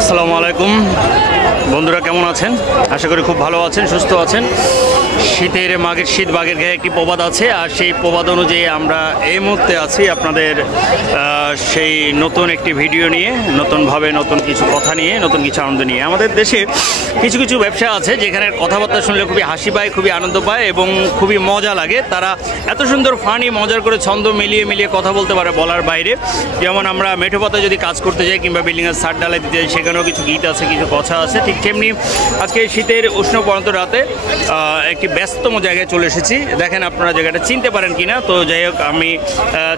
আসসালামু আলাইকুম বন্ধুরা, কেমন আছেন? আশা করি খুব ভালো আছেন, সুস্থ আছেন। শীতের মাঘের শীত বাঘের গায়ে একটি প্রবাদ আছে, আর সেই প্রবাদ অনুযায়ী আমরা এই মুহূর্তে আছি আপনাদের সেই নতুন একটি ভিডিও নিয়ে, নতুনভাবে নতুন কিছু কথা নিয়ে, নতুন কিছু আনন্দ নিয়ে। আমাদের দেশে কিছু কিছু ব্যবসা আছে যেখানে কথাবার্তা শুনলে খুবই হাসি পায়, খুবই আনন্দ পায় এবং খুবই মজা লাগে। তারা এত সুন্দর ফানি মজার করে ছন্দ মিলিয়ে মিলিয়ে কথা বলতে পারে বলার বাইরে। যেমন আমরা মেঠোপাতায় যদি কাজ করতে যাই কিংবা বিল্ডিংয়ের ছাদ ঢালাই দিতে যাই, সেখানেও কিছু গীত আছে, কিছু কথা আছে। ঠিক তেমনি আজকে শীতের উষ্ণ পড়ন্ত রাতে একটি ব্যস্ততম জায়গায় চলে এসেছি। দেখেন আপনারা জায়গাটা চিনতে পারেন কিনা। তো যাই হোক, আমি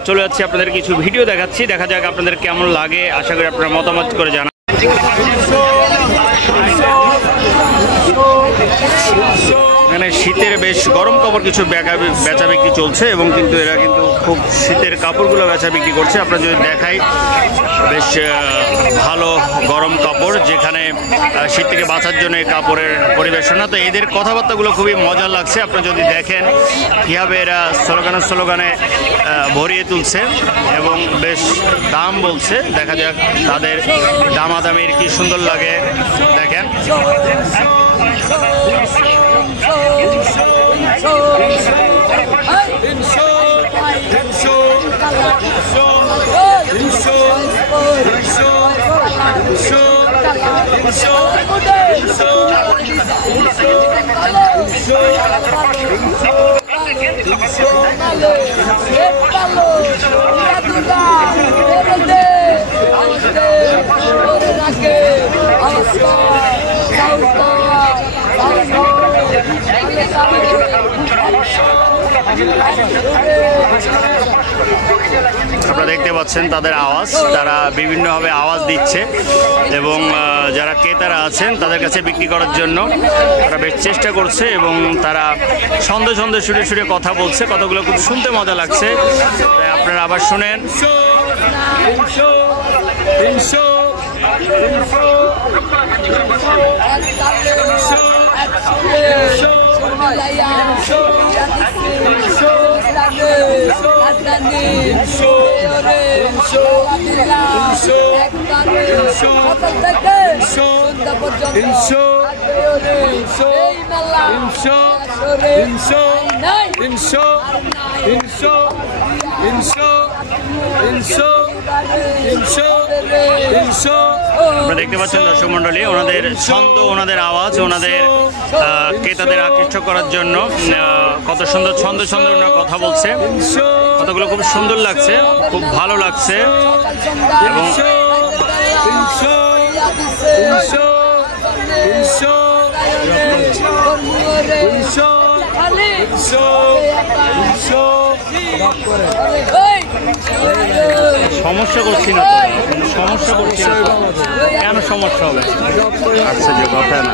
চলে যাচ্ছি, আপনাদের কিছু ভিডিও দেখাচ্ছি, দেখা যাক আপনাদের কেমন লাগে। আশা করি আপনারা মতামত করে জানান। এখানে শীতের বেশ গরম কাপড় কিছু বেচা বিক্রি চলছে এবং কিন্তু এরা কিন্তু খুব শীতের কাপড়গুলো বেচা বিক্রি করছে। আপনারা যদি দেখাই, বেশ ভালো গরম কাপড়, যেখানে শীত থেকে বাঁচার জন্য এই কাপড়ের পরিবেশনা। তো এদের কথাবার্তাগুলো খুবই মজা লাগছে। আপনারা যদি দেখেন কীভাবে এরা স্লোগানে ভরিয়ে তুলছে এবং বেশ দাম বলছে। দেখা যাক তাদের দামাদামির কি সুন্দর লাগে, দেখেন। আপনারা দেখতে পাচ্ছেন তাদের আওয়াজ, তারা বিভিন্নভাবে আওয়াজ দিচ্ছে এবং যারা ক্রেতারা আছেন তাদের কাছে বিক্রি করার জন্য তারা বেশ চেষ্টা করছে এবং তারা ছন্দে ছন্দে সুরে সুরে কথা বলছে। কথাগুলো খুব শুনতে মজা লাগছে, তাই আপনারা আবার শুনেন। আপনারা দেখতে পাচ্ছেন দর্শক মন্ডলী, ওনাদের ছন্দ, ওনাদের আওয়াজ, ওনাদের ক্রেতাদের আকৃষ্ট করার জন্য কত সুন্দর ছন্দে ওনারা কথা বলছে। কথাগুলো খুব সুন্দর লাগছে, খুব ভালো লাগছে এবং সমস্যা করছি না, সমস্যা করছি না, কেন সমস্যা হবে? আচ্ছা, যে কথা না।